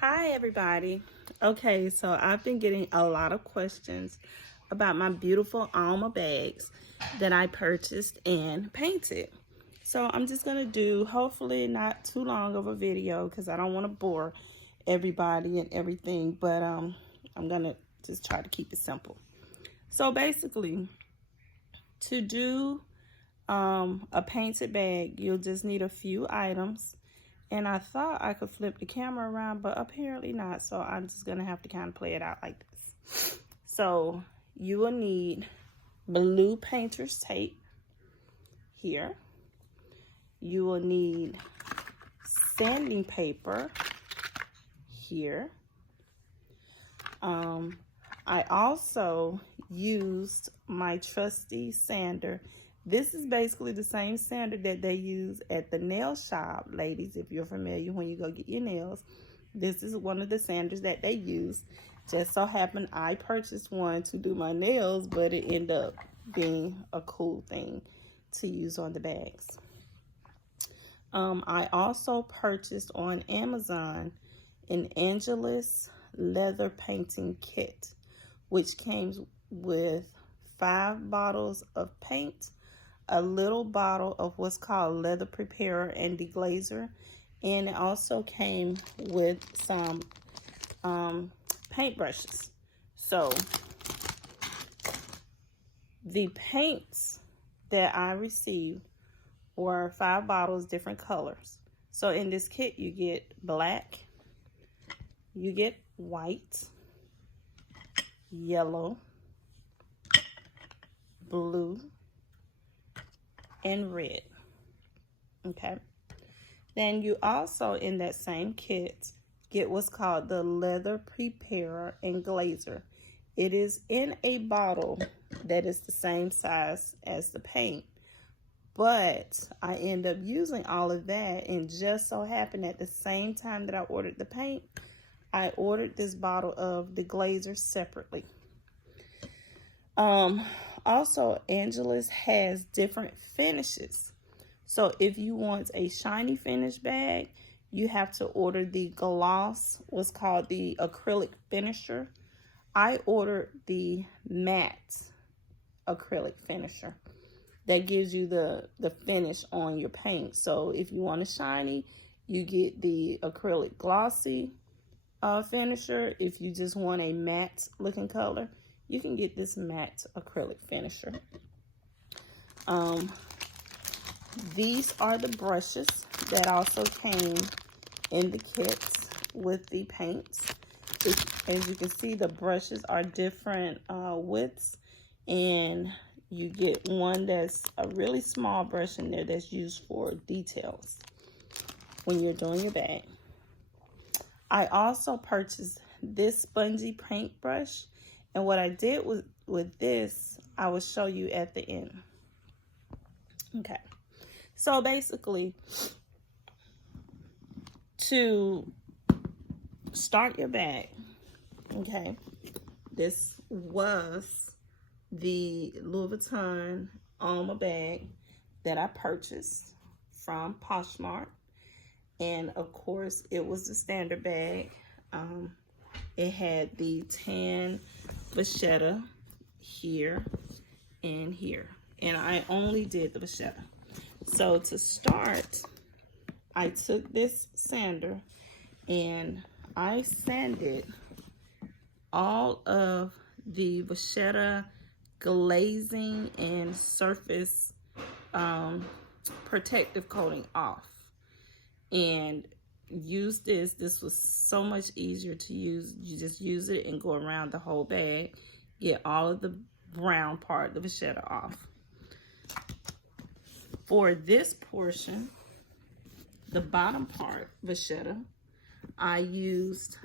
Hi everybody. Okay, so I've been getting a lot of questions about my beautiful Alma bags that I purchased and painted. So I'm just going to do hopefully not too long of a video because I don't want to bore everybody and everything, but I'm going to just try to keep it simple. So basically, to do a painted bag, you'll just need a few items. And I thought I could flip the camera around, but apparently not. So I'm just going to have to kind of play it out like this. So you will need blue painter's tape here. You will need sanding paper here. I also used my trusty sander. This is basically the same sander that they use at the nail shop, ladies, if you're familiar when you go get your nails. This is one of the sanders that they use. Just so happened I purchased one to do my nails, but it ended up being a cool thing to use on the bags. I also purchased on Amazon an Angelus leather painting kit, which came with 5 bottles of paint, a little bottle of what's called leather preparer and deglazer, and it also came with some paint brushes. So the paints that I received were 5 bottles, different colors. So in this kit you get black, you get white, yellow, blue, and red. Okay, then you also in that same kit get what's called the leather preparer and glazer. It is in a bottle that is the same size as the paint, but I end up using all of that, and just so happened at the same time that I ordered the paint, I ordered this bottle of the glazer separately. Also, Angelus has different finishes. So if you want a shiny finish bag, you have to order the gloss, what's called the acrylic finisher. I ordered the matte acrylic finisher that gives you the finish on your paint. So if you want a shiny, you get the acrylic glossy finisher. If you just want a matte looking color, you can get this matte acrylic finisher. These are the brushes that also came in the kits with the paints. As you can see, the brushes are different widths, and you get one that's a really small brush in there that's used for details when you're doing your bag. I also purchased this spongy paintbrush, and what I did with this, I will show you at the end. Okay, so basically, to start your bag, okay, this was the Louis Vuitton Alma bag that I purchased from Poshmark, and of course it was the standard bag. It had the tan vachetta here and here, and I only did the vachetta. So to start, I took this sander and I sanded all of the vachetta glazing and surface protective coating off, and use this. This was so much easier to use. You just use it and go around the whole bag, get all of the brown part, the vachetta, off. For this portion, the bottom part vachetta, I used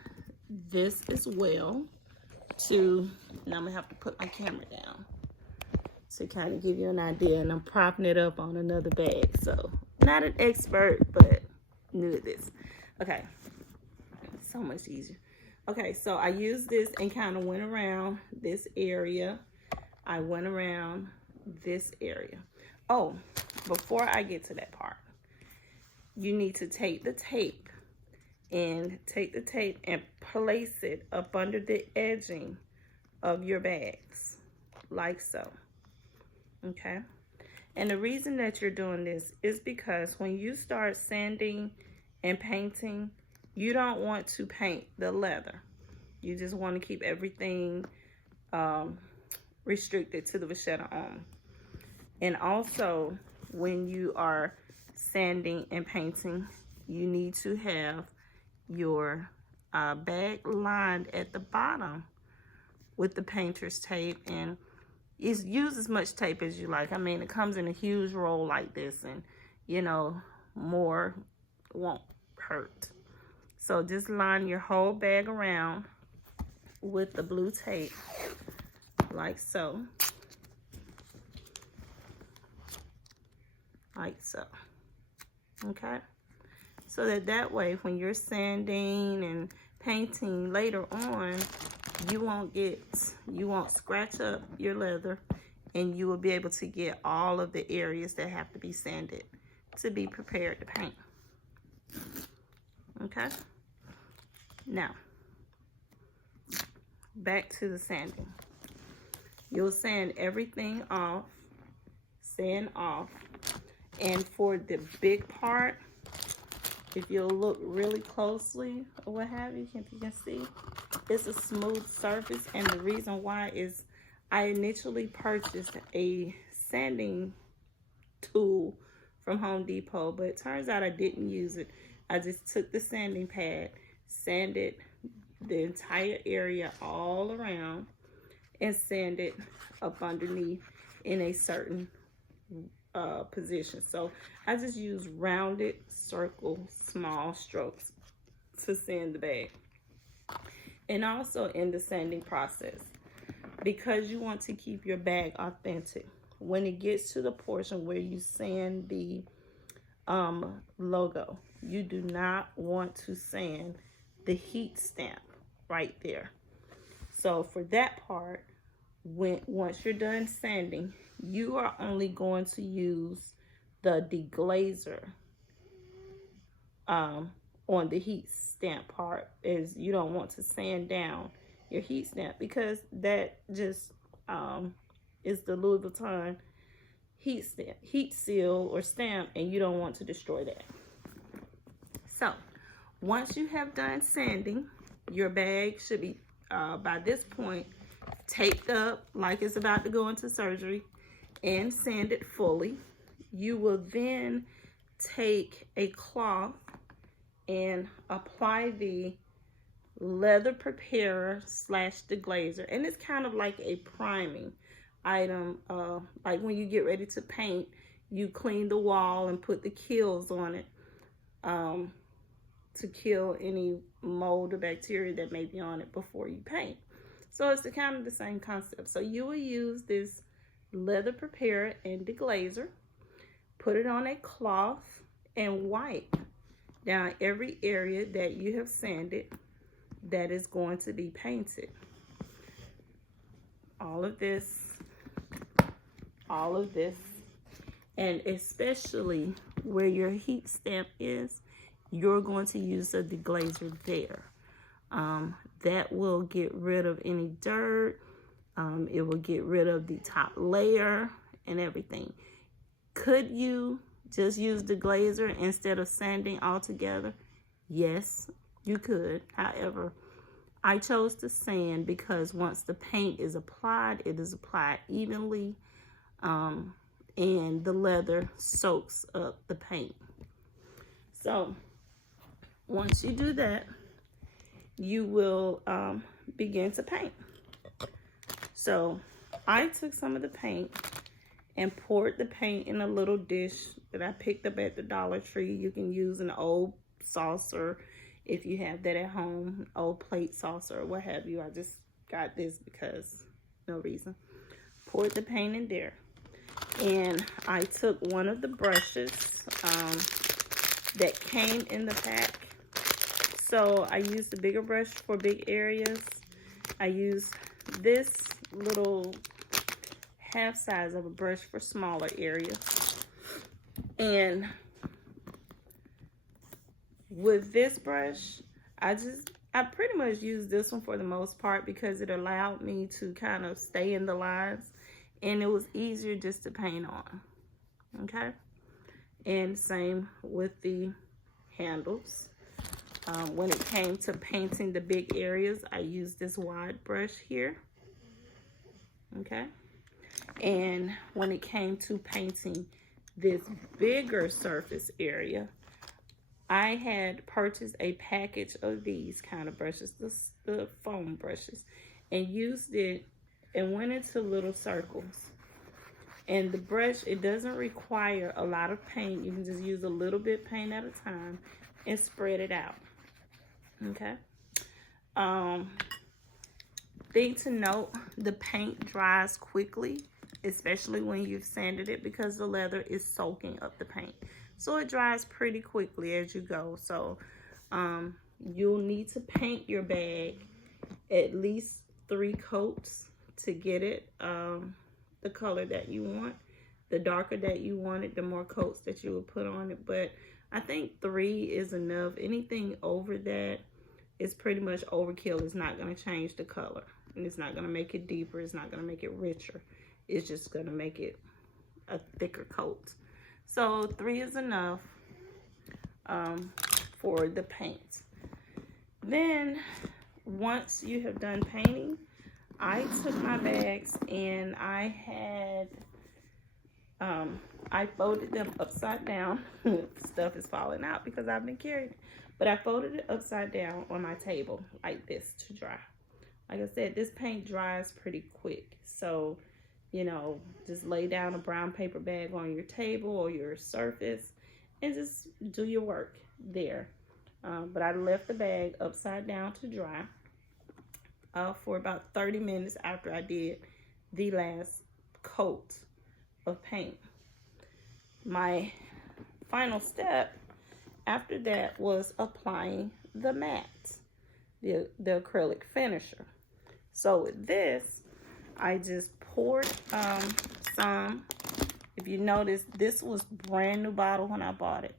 this as well to, and I'm gonna have to put my camera down to kind of give you an idea, and I'm propping it up on another bag, so not an expert, but new at this. Okay, so much easier. Okay, so I used this and kind of went around this area. I went around this area. Oh, before I get to that part, you need to take the tape and take the tape and place it up under the edging of your bags, like so. Okay? And the reason that you're doing this is because when you start sanding and painting, you don't want to paint the leather. You just want to keep everything restricted to the vachetta Alma. And also, when you are sanding and painting, you need to have your bag lined at the bottom with the painter's tape, and use as much tape as you like. I mean, it comes in a huge roll like this, and you know, more won't hurt. So just line your whole bag around with the blue tape, like so. Like so. Okay? So that way, when you're sanding and painting later on, you won't scratch up your leather, and you will be able to get all of the areas that have to be sanded to be prepared to paint. Okay? Now, back to the sanding. You'll sand everything off, sand off, and for the big part, if you'll look really closely or what have you, if you can see, it's a smooth surface. And the reason why is I initially purchased a sanding tool from Home Depot, but it turns out I didn't use it. I just took the sanding pad, sanded the entire area all around, and sanded up underneath in a certain position. So I just use rounded circle small strokes to sand the bag. And also in the sanding process, because you want to keep your bag authentic, when it gets to the portion where you sand the logo, you do not want to sand the heat stamp right there. So for that part, once you're done sanding, you are only going to use the deglazer on the heat stamp part, as you don't want to sand down your heat stamp, because that just is the Louis Vuitton heat seal or stamp, and you don't want to destroy that. So once you have done sanding, your bag should be by this point taped up like it's about to go into surgery and sanded fully. You will then take a cloth and apply the leather preparer / deglazer, and it's kind of like a priming item. Like when you get ready to paint, you clean the wall and put the kills on it to kill any mold or bacteria that may be on it before you paint. So it's kind of the same concept. So you will use this leather preparer and deglazer, put it on a cloth, and wipe down every area that you have sanded that is going to be painted. All of this, and especially where your heat stamp is, you're going to use a deglazer there. That will get rid of any dirt. It will get rid of the top layer and everything. Could you just use the glazer instead of sanding altogether? Yes, you could. However, I chose to sand because once the paint is applied, it is applied evenly, and the leather soaks up the paint. So once you do that, you will begin to paint. So I took some of the paint and poured the paint in a little dish that I picked up at the Dollar Tree. You can use an old saucer if you have that at home, old plate saucer or what have you. I just got this because no reason. Poured the paint in there. And I took one of the brushes that came in the pack. So I used a bigger brush for big areas. I used this little half size of a brush for smaller areas. And With this brush, I pretty much use this one for the most part because it allowed me to kind of stay in the lines, and it was easier just to paint on. Okay, and same with the handles. When it came to painting the big areas, I used this wide brush here. Okay, and when it came to painting this bigger surface area, I had purchased a package of these kind of brushes, the foam brushes, and used it and went into little circles. And the brush, it doesn't require a lot of paint. You can just use a little bit paint at a time and spread it out. Okay. Thing to note, the paint dries quickly, especially when you've sanded it, because the leather is soaking up the paint. So it dries pretty quickly as you go. So you'll need to paint your bag at least 3 coats to get it the color that you want. The darker that you want it, the more coats that you will put on it. But I think 3 is enough. Anything over that is pretty much overkill. It's not going to change the color, and it's not going to make it deeper. It's not going to make it richer. It's just going to make it a thicker coat. So 3 is enough for the paint. Then once you have done painting, I took my bags and I folded them upside down. Stuff is falling out because I've been carrying it. But I folded it upside down on my table like this to dry. Like I said, this paint dries pretty quick. So, you know, just lay down a brown paper bag on your table or your surface and just do your work there. But I left the bag upside down to dry for about 30 minutes after I did the last coat of paint. My final step after that was applying the matte, the acrylic finisher. So with this, I just poured some. If you notice, this was brand new bottle when I bought it,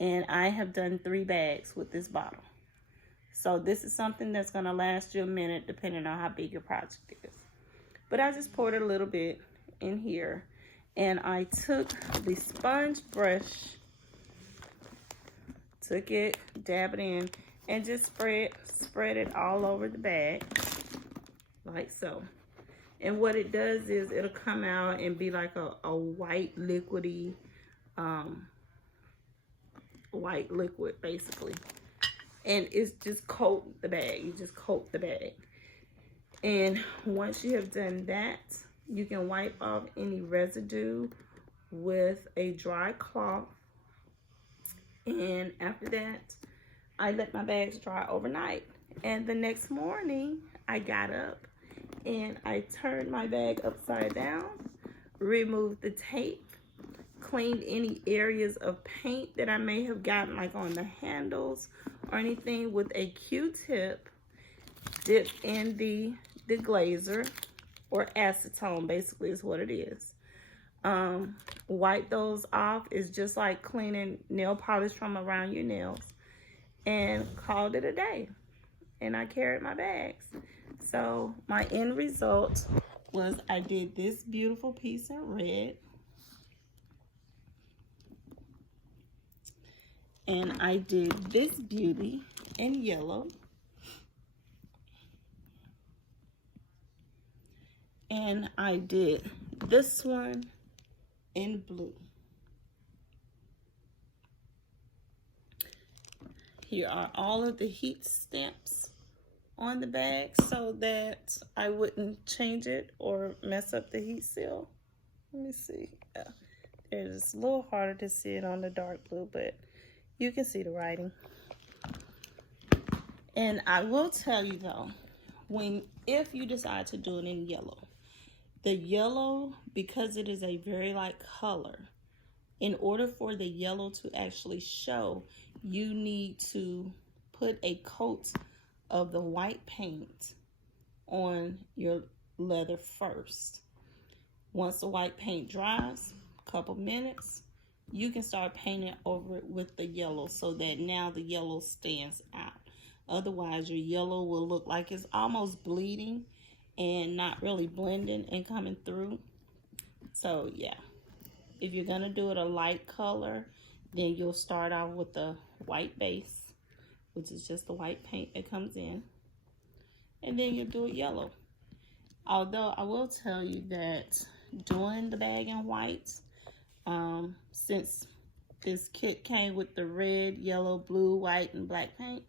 and I have done 3 bags with this bottle. So this is something that's going to last you a minute depending on how big your project is. But I just poured a little bit in here, and I took the sponge brush, took it, dab it in, and just spread it all over the bag like so. And what it does is it'll come out and be like a white liquidy, white liquid basically. And it's just coat the bag. You just coat the bag. And once you have done that, you can wipe off any residue with a dry cloth. And after that, I let my bags dry overnight. And the next morning, I got up and I turned my bag upside down, removed the tape, cleaned any areas of paint that I may have gotten like on the handles or anything with a Q-tip, dipped in the glazer or acetone, basically is what it is. Wipe those off. It's just like cleaning nail polish from around your nails, and called it a day. And I carried my bags. So my end result was I did this beautiful piece in red, and I did this beauty in yellow, and I did this one in blue. Here are all of the heat stamps on the bag so that I wouldn't change it or mess up the heat seal. Let me see. Yeah. It's a little harder to see it on the dark blue, but you can see the writing. And I will tell you though, if you decide to do it in yellow, the yellow, because it is a very light color, in order for the yellow to actually show, you need to put a coat of the white paint on your leather first. Once the white paint dries, a couple minutes, you can start painting over it with the yellow so that now the yellow stands out. Otherwise, your yellow will look like it's almost bleeding and not really blending and coming through. So yeah, if you're gonna do it a light color, then you'll start off with the white base, which is just the white paint that comes in, and then you'll do it yellow. Although I will tell you that doing the bag in white, since this kit came with the red, yellow, blue, white, and black paint,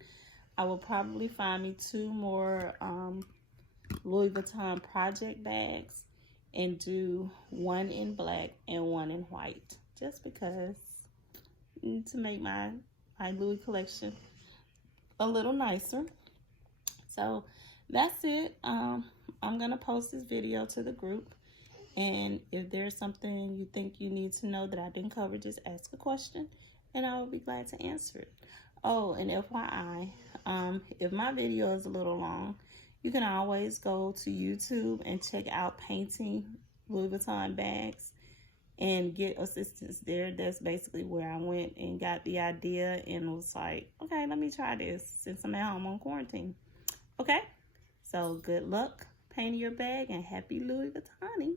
I will probably find me 2 more Louis Vuitton project bags and do 1 in black and 1 in white, just because, to make my Louis collection a little nicer. So that's it. I'm gonna post this video to the group, and if there's something you think you need to know that I didn't cover, just ask a question and I will be glad to answer it. Oh, and FYI, if my video is a little long, you can always go to YouTube and check out painting Louis Vuitton bags and get assistance there. That's basically where I went and got the idea and was like, okay, let me try this since I'm at home on quarantine. Okay, so good luck painting your bag and happy Louis Vuitton.